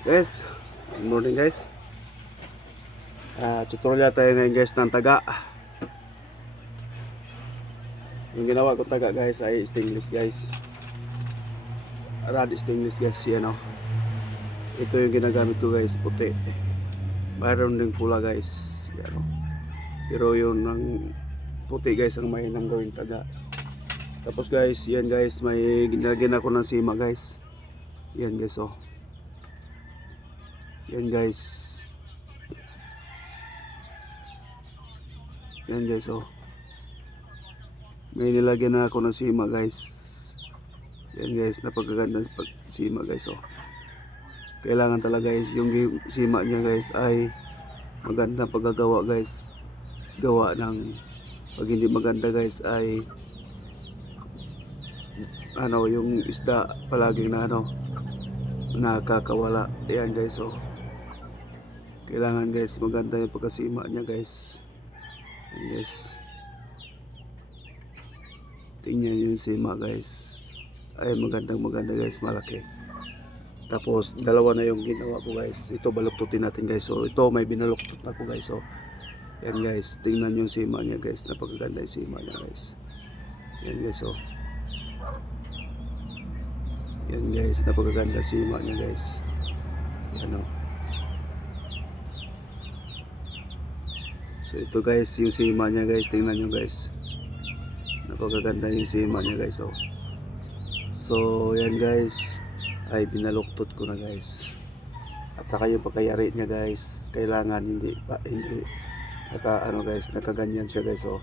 Yes, good morning guys. Tutorial tayo ngayon guys ng taga. Yung ginawa ko taga guys ay stainless guys. Rod stainless guys, yan o. Ito yung ginagamit ko guys, puti. Mayroon din pula guys, yan o. Pero yun ang puti guys ang may nang gawing taga. Tapos guys, yan guys, may ginagyan ako ng sima guys. Yan guys o. Yan guys. Yan guys oh. May nilagyan na ako ng sima guys. Yan guys, napakaganda ng sima guys oh. Kailangan talaga guys yung sima niya guys ay maganda pagkagawa guys. Gawa ng pag hindi maganda guys ay yung isda palaging na nakakawala. Yan guys oh. Kailangan guys maganda yung pagkasima niya guys. Yan guys. Tingnan yung sima guys. Ay maganda guys, malaki. Tapos dalawa na yung ginawa ko guys. Ito baluktutin natin guys. So ito may binaluktot na ko guys. So yan guys, tingnan yung sima niya guys. Napakaganda yung sima niya guys. Yan guys oh. Yan guys, napakaganda sima niya guys. Yan oh. So ito guys, yung sima niya guys, tingnan nyo guys. Napakaganda yung sima niya guys oh. So yan guys, ay binaluktot ko na guys. At saka yung pagkayari niya guys, kailangan hindi guys, nakaganyan siya guys oh.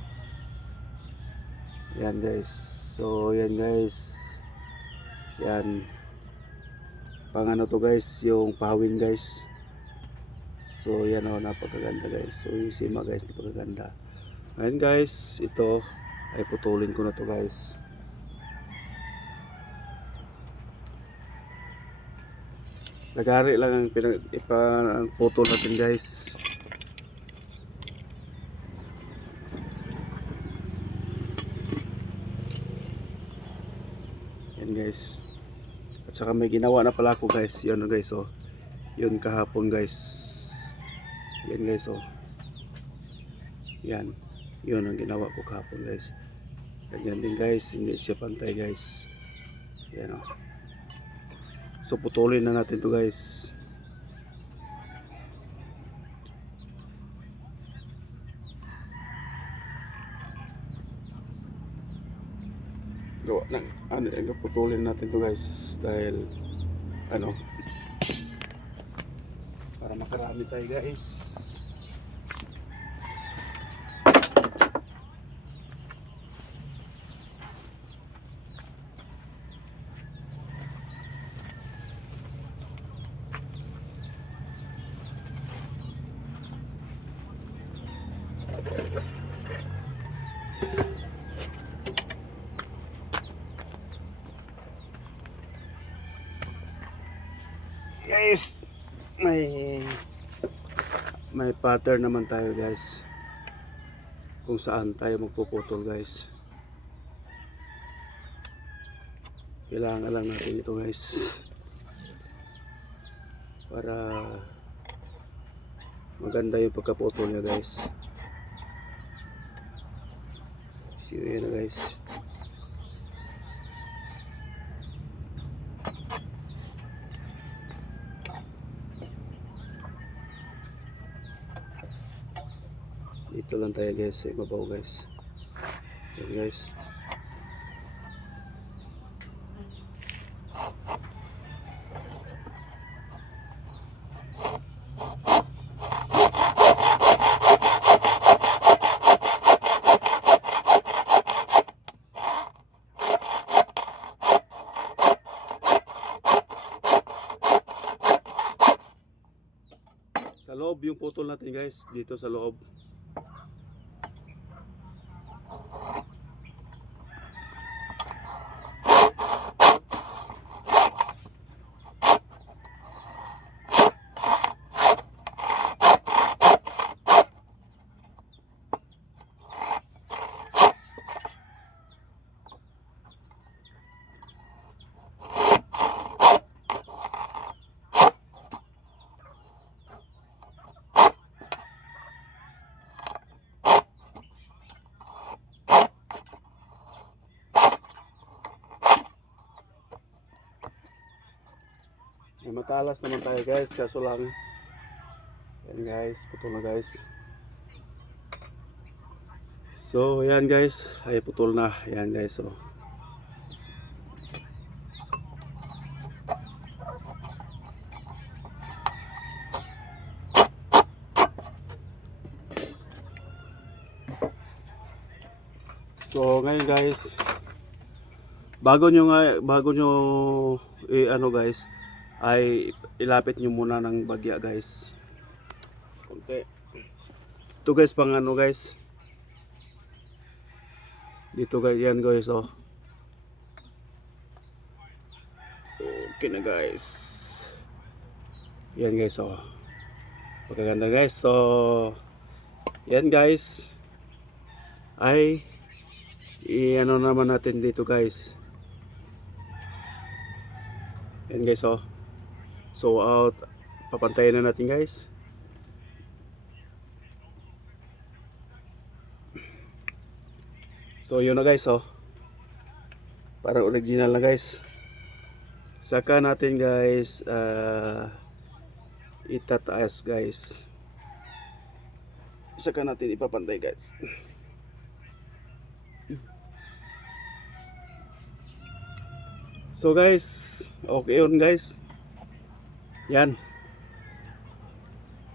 Yan guys. So yan guys. Yan. Pang to guys, yung pawin guys. So yan o, napakaganda guys. So yung sima guys, napakaganda. Ngayon guys, ito ay putulin ko na to guys. Lagari lang ang putol natin guys. Yan guys. At saka may ginawa na pala ako guys. Yan o guys oh. Yun kahapon guys. Yan guys oh. Yan. Yun ang ginawa ko kahapon guys. Ganyan din guys. Hindi siya pantay guys. Yan oh. So putulin na natin to guys. Gawa ng putulin natin to guys. Dahil para makarami tayo guys. Guys, may pattern naman tayo guys kung saan tayo magpuputol guys. Kailangan lang natin ito guys para maganda yung pagkaputol niya guys. So yun na guys. Dito lang tayo guys, sa ibabaw guys. Yan guys. Sa loob yung putol natin guys, dito sa loob. May matalas naman tayo guys, kaso lang yan guys, putol na guys. So yan guys, ay putol na yan guys. So ngayon guys, bago nyo ano guys, ay ilapit nyo muna ng bagya guys. Konti. Ito guys, pang ano guys. Dito guys, yan guys Okay na guys. Yan guys pagkaganda guys. So yan guys. Ay ano naman natin dito guys. Yan guys So out, papantayin na natin guys. So yun na guys parang original na guys. Saka natin guys itataas guys. Saka natin ipapantay guys. So guys, okay yun guys. Yan.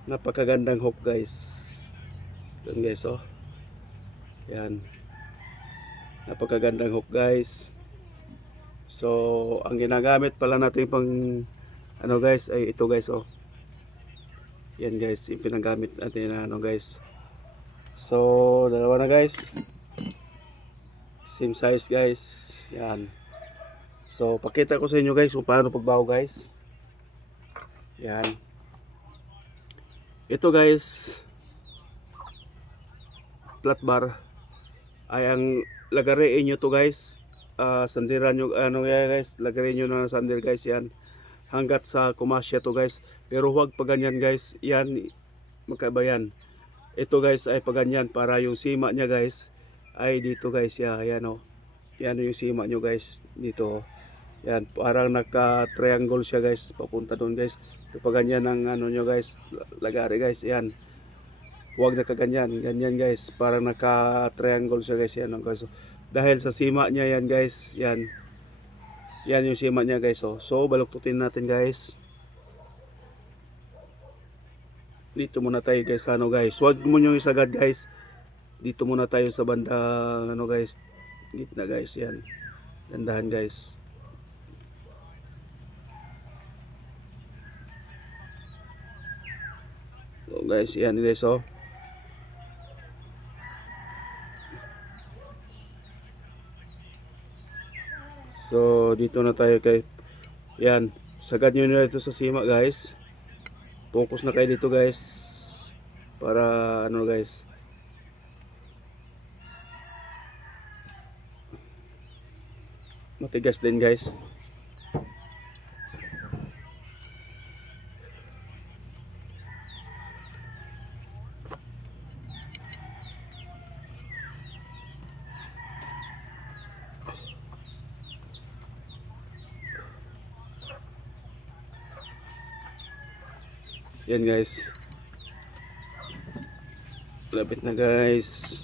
Napakagandang hook guys. Yan guys Yan. Napakagandang hook guys. So ang ginagamit pala natin pang ano guys ay ito guys Yan guys, yung pinagamit natin na ano guys. So dalawa na guys. Same size guys. Yan. So pakita ko sa inyo guys kung paano pagbaho guys. Yan. Ito guys, flat bar ay ang lagarin nyo to guys. Sandiran nyo ano guys, lagarin nyo na sandir guys yan. Hanggat sa kumasya to guys. Pero huwag pa ganyan guys. Yan, magkaiba yan. Ito guys ay pa ganyan para yung sima nya guys ay dito guys. Yan Yan yung sima nyo guys dito. Yan, parang naka-triangle siya guys. Papunta doon guys. Ito pa ganyan ang ano nyo guys. Lagari guys. Yan. Huwag nakaganyan. Ganyan guys. Parang naka-triangle siya guys. Yan guys. Dahil sa sima niya yan guys. Yan. Yan yung sima niya guys So baluktutin natin guys. Dito muna tayo guys ano guys. Huwag mo nyo isagad guys. Dito muna tayo sa banda ano guys. Gitna guys. Yan. Dandahan guys. So guys, yan guys So dito na tayo kay yan, sagad nyo na ito sa sima guys. Focus na kayo dito guys. Para ano guys. Matigas din guys. Yan guys. Lapit na guys.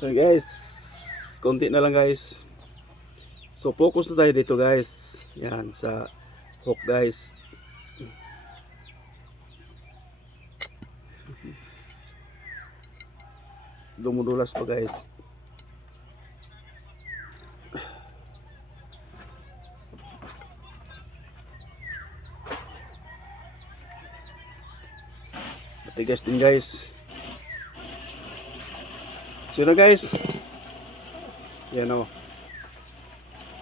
So guys, konti na lang guys. So focus na tayo dito guys. Yan sa hook guys. Dumudulas pa guys. Matigas din guys. Sino guys? Yan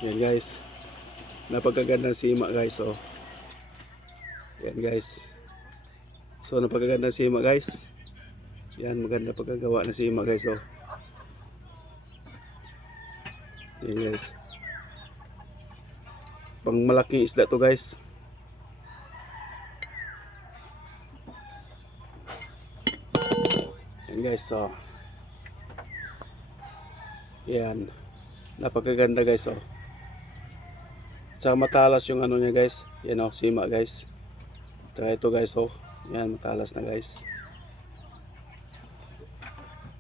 Yan guys. Napakagandang sima guys Yan guys. So napakagandang sima guys. Yan, maganda pagkagawa na sima guys Yan guys. Pang malaking isda to guys. guys, so yan, napakaganda guys, oh. Saka matalas yung ano niya guys, yan oh, sima guys. Saka ito guys, oh, yan, matalas na guys.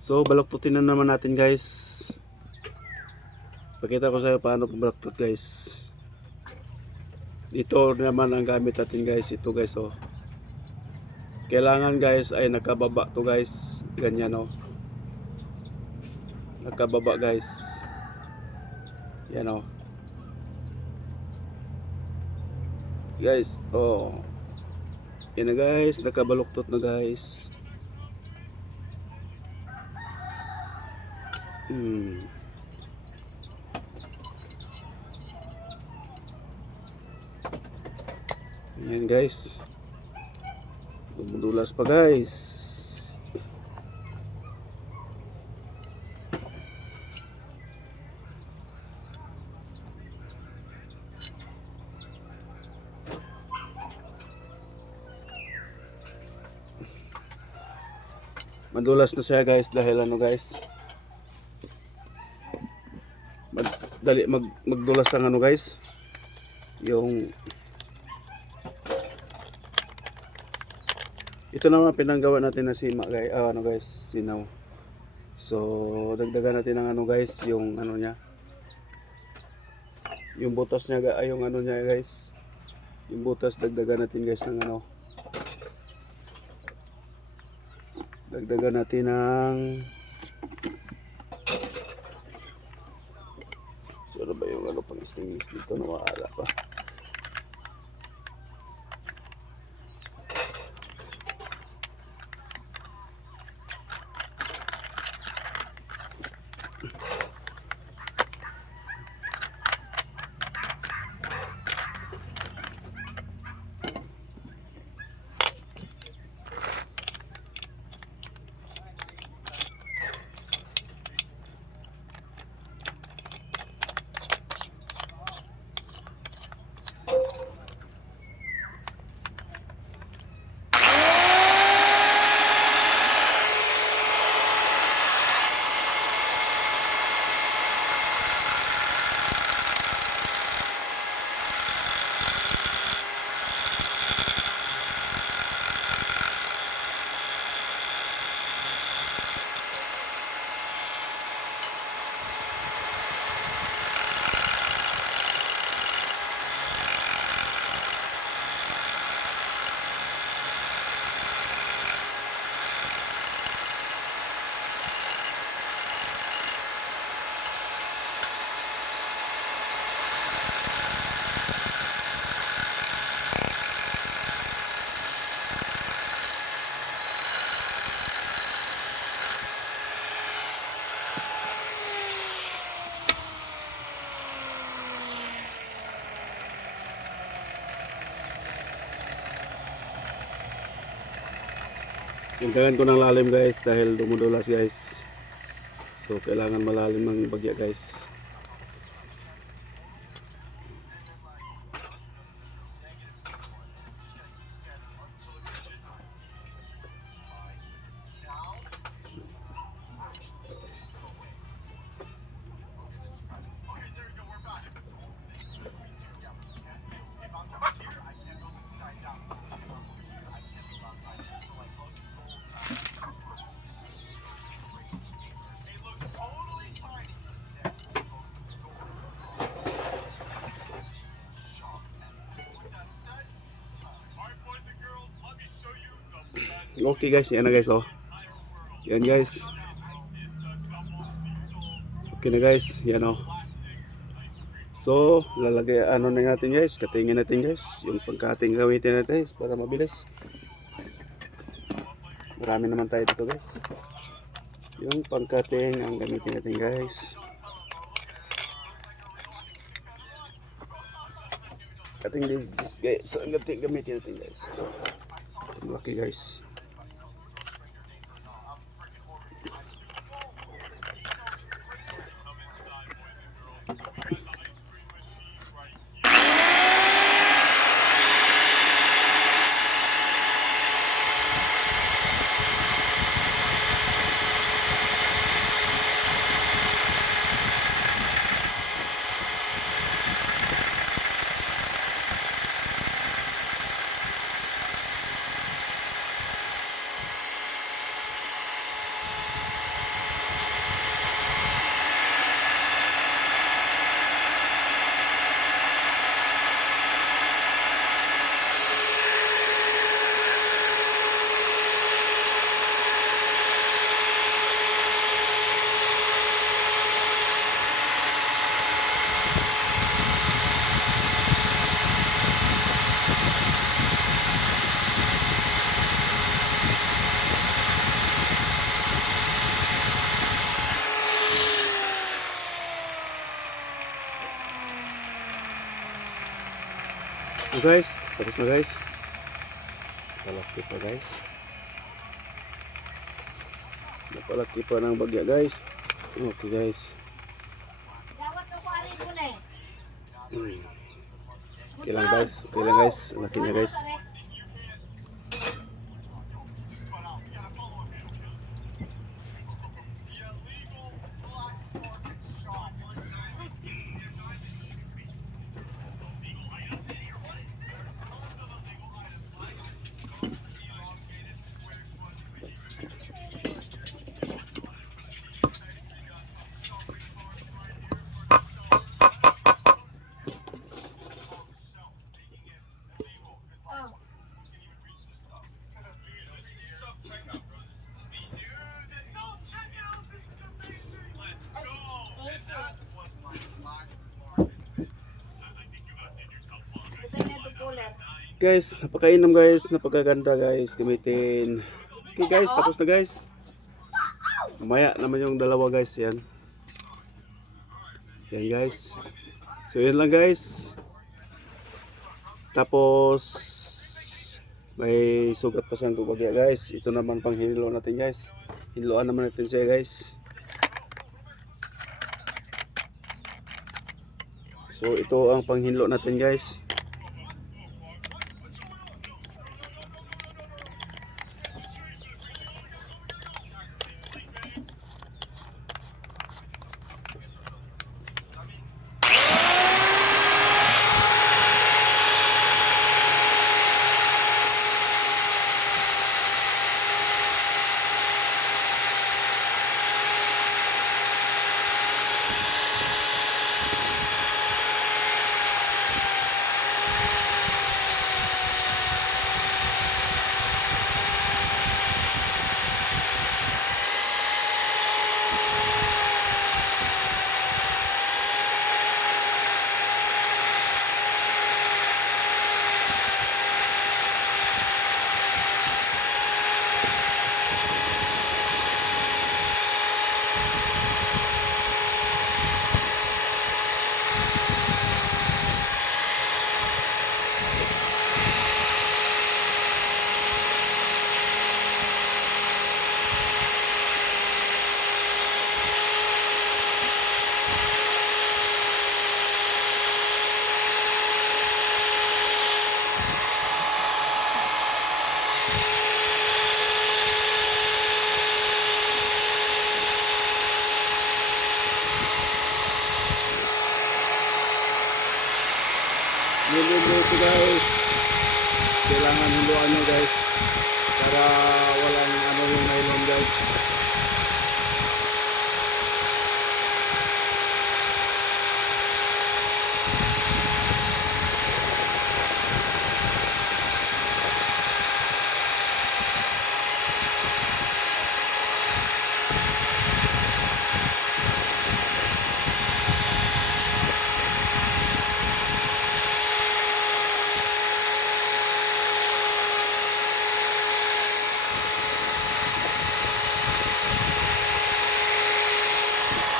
So baluktutin na naman natin guys. Pakita ko sa iyo paano baluktot guys. Ito naman ang gamit natin guys, ito guys, oh. Kailangan guys ay nakababa to guys, ganyan, oh. Nakababa guys, yan, oh. Guys, oh, yan na guys, nakabaluktot na guys. Yan guys, dumudulas pa guys. Madulas na siya guys dahil ano guys, magdulas ang ano guys, yung ito naman pinanggawa natin na sima guys, ano guys, sinaw. So dagdagan natin ng ano guys, yung ano niya, yung butas niya, yung ano niya guys, yung butas dagdagan natin guys ng ano, dagdagan natin ng so ano ba yung ano pang stainless dito, nawala pa. Hintagan ko ng lalim guys dahil dumudulas guys. So kailangan malalim ng bagya guys. Okay guys, yan na guys, oh. Yan guys. Okay na guys, yan, oh. So, lalagay ano na natin guys, katingin natin guys, yung pagkating gamitin natin guys para mabilis. Marami naman tayo dito guys. Yung pagkating ang gamitin natin guys. Kating this guys, so ang gamitin natin guys. Malaki guys. So guys, tapos na guys. Napalaki pa guys. Napalaki pa ng bagya guys. Okay guys. Okay lang guys. Okay lang guys. Laki niya guys. Guys, napakainom guys, napakaganda guys, gamitin. Okay guys, tapos na guys. Mamaya naman yung dalawa guys, yan. Yan guys. So yan lang guys. Tapos may sugat pa siyang tubagya guys. Ito naman pang hinilo natin guys. Hinuloan naman natin siya guys. So ito ang panghinlo natin guys. Niluluto guys. Kailangan hiluan nyo guys. Para walang ano yung nylon guys.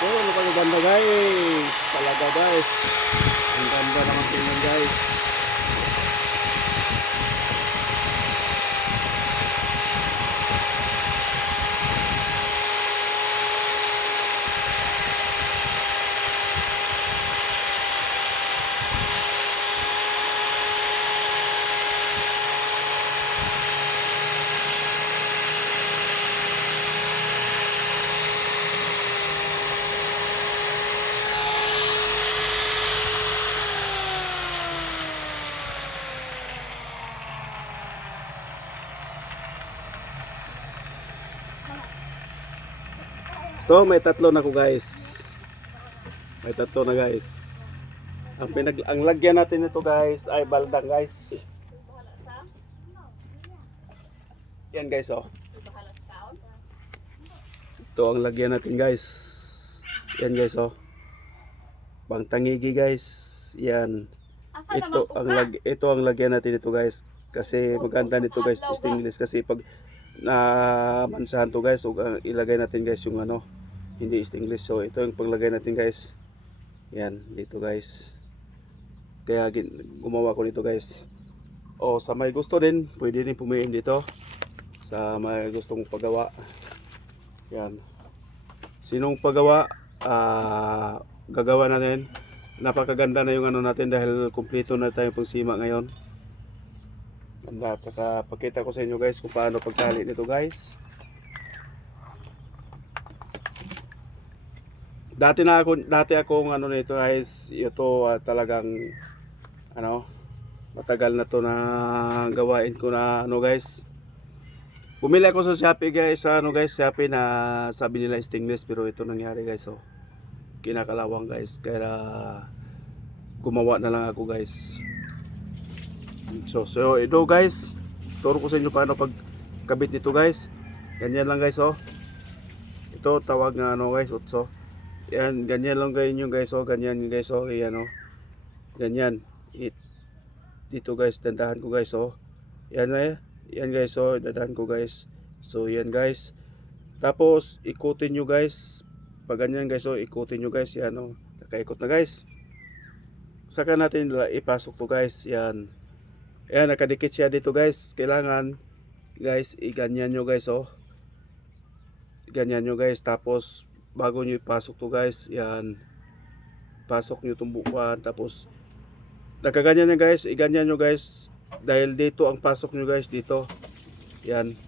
So, ano pa yung ganda guys? Talaga guys. Ang ganda naman tingnan guys. So, may tatlo na ko guys. May tatlo na guys. Ang lagyan natin nito guys ay baldang guys. Yan guys oh. Ito ang lagyan natin guys. Yan guys oh. Bangtangigi guys. Yan. Ito ang lagyan natin nito guys. Kasi maganda nito guys, stainless kasi pag na mansahan to guys, ilagay natin guys yung ano, hindi stainless. So ito yung paglagay natin guys. Yan, dito guys. Kaya gumawa ko nito guys. O sa may gusto din, pwede din pumiin dito. Sa may gustong pagawa. Yan. Sinong pagawa, gagawa natin. Napakaganda na yung ano natin dahil kumpleto na tayong pagsima ngayon. Ganda. At saka pakita ko sa inyo guys kung paano pagtali nito guys. Dati akong ano nito guys, ito talagang ano, matagal na to na gawain ko na ano guys. Bumili ako sa Shopee guys, ano guys, Shopee na sabi nila stainless pero ito nangyari guys, oh. Kinakalawang guys, kaya gumawa na lang ako guys. So ito guys, turo ko sa inyo paano pagkabit nito guys. Ganyan lang guys, oh. Ito tawag na ano guys, utso. Yan, ganyan lang ganyan guys, oh. Ganyan guys, oh. Yan, oh. Ganyan. Dito guys, dandahan ko guys, oh. Yan yan guys, oh. Dandahan ko guys. So yan guys. Tapos ikutin nyo guys. Pag ganyan guys, oh, ikutin nyo guys. Yan, oh. Nakaikot na guys. Saka natin ipasok to guys. Yan. Yan, nakadikit siya dito guys. Kailangan guys, iganyan nyo guys, oh. Ganyan nyo guys. Tapos bago nyo ipasok to guys, yan. Pasok nyo itong bukuan. Tapos nakaganyan na guys, iganyan nyo guys. Dahil dito ang pasok nyo guys, dito. Yan.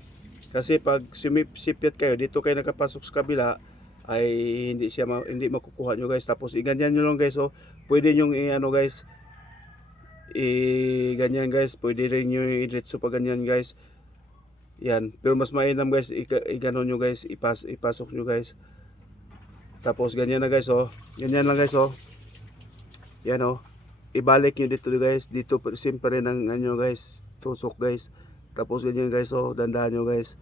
Kasi pag sipit kayo, dito kayo nakapasok sa kabila, ay hindi makukuha nyo guys. Tapos iganyan nyo lang guys, oh. Pwede nyo ano guys, ganyan guys. Pwede rin nyo i-diretso pa ganyan guys. Yan. Pero mas mainam guys, iganon nyo guys, ipasok nyo guys. Tapos ganyan na guys, oh. Ganyan lang guys, oh. Yan, oh. Ibalik nyo dito guys. Dito siyempre ng ano guys, tusok guys. Tapos ganyan guys, oh. Dandahan nyo guys.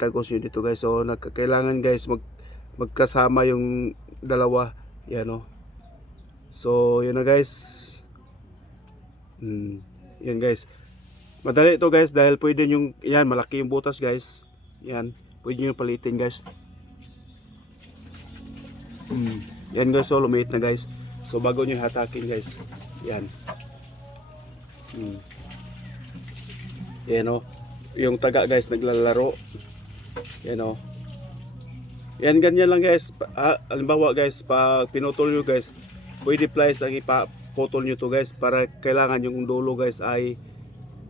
Tagos nyo dito guys, oh. Kailangan guys magkasama yung dalawa. Yan, oh. So yun na guys. Yan guys. Madali ito guys dahil pwede nyo, yan, malaki yung butas guys. Yan, pwede nyo palitin guys. Yan guys, so lumiit na guys. So bago nyo hatakin guys, yan. Yan, oh. Yung taga guys naglalaro. Yan, oh. Yan, ganyan lang guys. Halimbawa guys, pag pinutol nyo guys, pwede plies ang ipaputol nyo to guys. Para kailangan yung dulo guys ay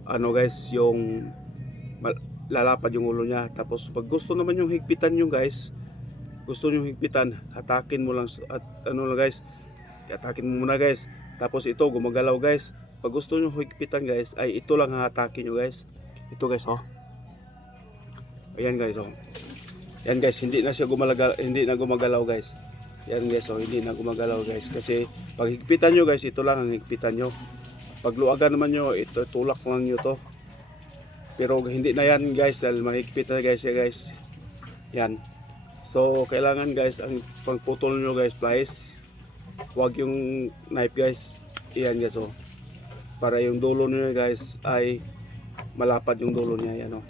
ano guys, yung lalapad yung ulo niya. Tapos pag gusto naman yung higpitan nyo guys, gusto nyo higpitan, hatakin mo lang at ano lang guys, hatakin mo muna guys. Tapos ito gumagalaw guys. Pag gusto nyo higpitan guys, ay ito lang hatakin nyo guys. Ito guys, oh. Ayan guys, oh. Yan guys, hindi na gumagalaw guys. Yan guys, oh, hindi na gumagalaw guys. Kasi pag higpitan nyo guys, ito lang ang higpitan nyo. Pag luagan naman nyo, ito tulak lang nyo to. Pero hindi na yan guys, dahil mahigpit na guys, ya guys. Yan. So kailangan guys, ang pagputol nyo guys, plies. Huwag yung knife guys. Yan guys, oh. Para yung dulo nyo guys ay malapad yung dulo niya, yan, oh.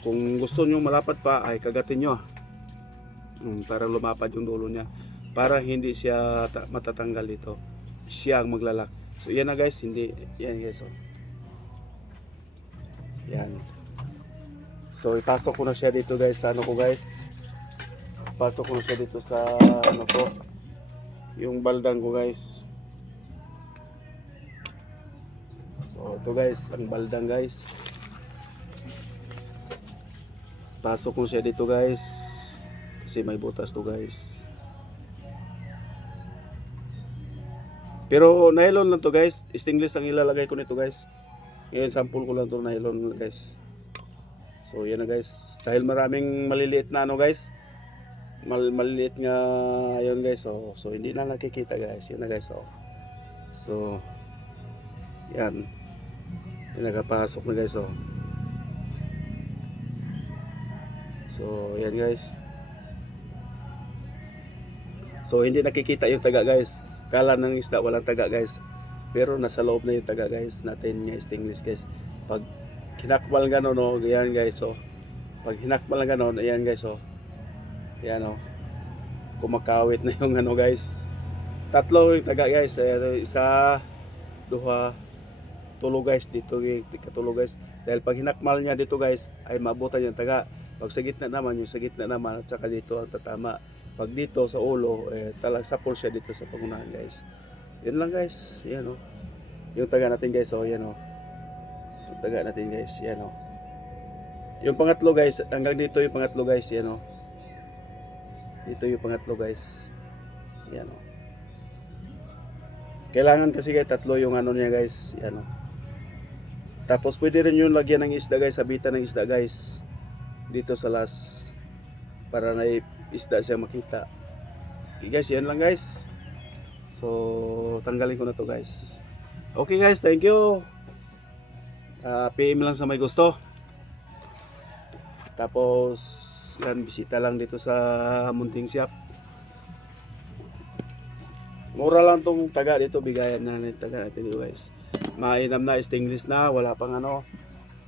Kung gusto nyo malapad pa ay kagatin nyo, para lumapad yung dulo niya, para hindi siya matatanggal dito, siya ang maglalak. So yan na guys, hindi yan guys, oh. Yan. So ipasok ko na siya dito guys sa ano ko guys. Pasok ko na siya dito sa ano ko, yung baldang ko guys. So ito guys, ang baldang guys. Pasok ko siya dito guys. Kasi may butas to guys. Pero nylon lang to guys. Stainless ang ilalagay ko nito guys. Ngayon sample ko lang to, nylon guys. So yan na guys. Dahil maraming maliliit na ano guys. Maliliit nga yun guys. So hindi na nakikita guys. Yan na guys. So yan. Yan, nakapasok na guys. So yan guys. So hindi nakikita yung taga guys. Kala ng isda walang taga guys. Pero nasa loob na yung taga guys natin nga stainless guys. Pag hinakbal gano'n, no, yan guys, so. Pag hinakbal gano'n, ayan guys, so. Yan, oh. Kumakawit na yung ano guys. Tatlo yung taga guys, isa, duha, tulo guys dito katulo guys. Dahil pag hinakmal niya dito guys ay maabutan yung taga. Pag sa gitna naman, yung sa gitna naman at saka dito ang tatama. Pag dito sa ulo, talag sapol siya dito sa pangunahan guys. Yan lang guys, yan o. Yung taga natin guys, yan o. Yung taga natin guys, yan o. Yung pangatlo guys, hanggang dito yung pangatlo guys, yan o. Dito yung pangatlo guys. Yan o. Kailangan kasi guys, tatlo yung ano niya guys, yan o. Tapos pwede rin yung lagyan ng isda guys, sabitan ng isda guys. Dito sa last para na isda siya makita. Okay guys, yan lang guys. So tanggalin ko na to guys. Okay guys, thank you. PM lang sa may gusto. Tapos yan, bisita lang dito sa Munting Shop. Mura lang tong taga dito, bigayan na ng taga natin dito guys. Mainam na, stainless na, wala pang ano.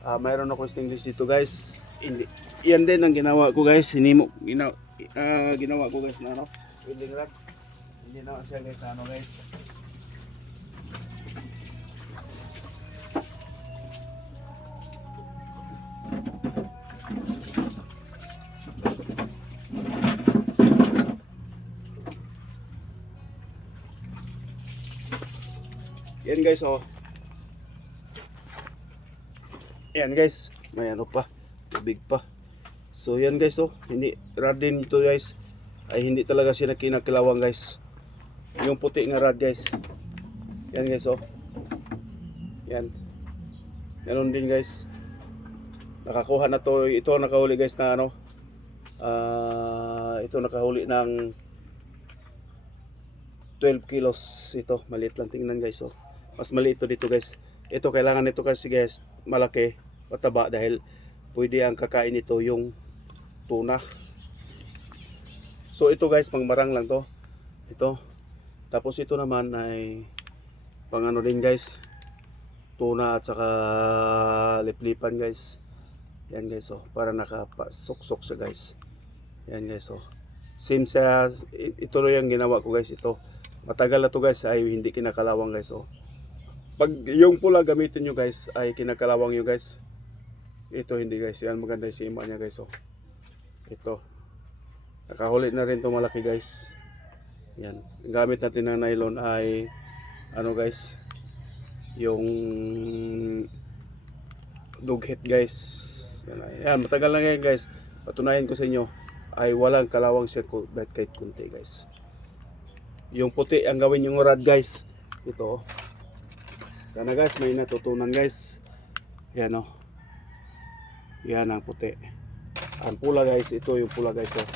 Mayroon ako stainless dito guys. Yan din ang ginawa ko guys. Ginawa ko guys na ano, welding rod. Hindi na siya guys na ano guys. Yan guys oh. Yan guys, may ano pa, big pa. So yan guys oh, hindi rod din ito guys. Ay hindi talaga siya kinakilawang guys. Yung puti nga rod guys. Yan guys oh. Yan. Ganun din guys. Nakakuha na to, ito nakahuli guys na ano. Ito nakahuli ng 12 kilos ito. Maliit lang tingnan guys oh. Mas maliit ito dito guys. Ito kailangan nito kasi guys malaki, mataba dahil pwede ang kakain nito yung tuna. So ito guys pangmarang lang to. Ito. Tapos ito naman ay pang ano din guys. Tuna at saka liplipan guys. Yan guys oh, para nakapasuksok siya guys. Yan guys oh. Same sa ito yung ginawa ko guys ito. Matagal na to guys ay hindi kinakalawang guys oh. Pag yung pula gamitin nyo guys ay kinakalawang nyo guys. Ito hindi guys. Yan maganda yung sima niya guys oh. Ito. Nakahuli na rin to malaki guys. Yan. Ang gamit natin ng nylon ay ano guys. Yung dog head guys. Yan. Matagal na ngayon guys. Patunayan ko sa inyo ay walang kalawang siya kahit kunti guys. Yung puti ang gawin yung rod guys. Ito oh. Sana guys may natutunan guys. Yan oh. Yan ang puti. Ang pula guys, ito yung pula guys oh.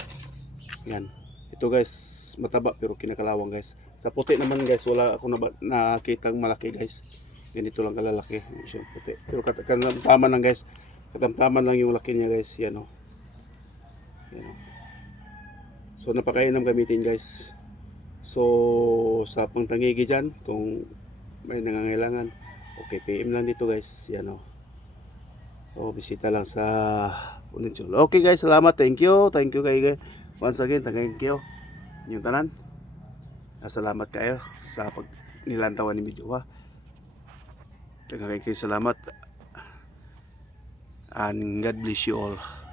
Yan. Ito guys mataba pero kinakalawang guys. Sa puti naman guys wala ako nakitang malaki guys. Ganito lang kalalaki yung puti. Pero katamtaman lang guys. Katamtaman lang yung laki niya guys. Yan oh. Yan oh. So napakainam gamitin guys. So sa pangtangigi dyan kung may nangangailangan, okay, PM lang dito guys. Yan o. So, bisita lang sa Uninchol. Okay guys, salamat. Thank you. Thank you kayo. Once again, thank you. Yung tanan. Salamat kayo sa pag nilantawan ni Medyo ha. Thank you. Salamat. And God bless you all.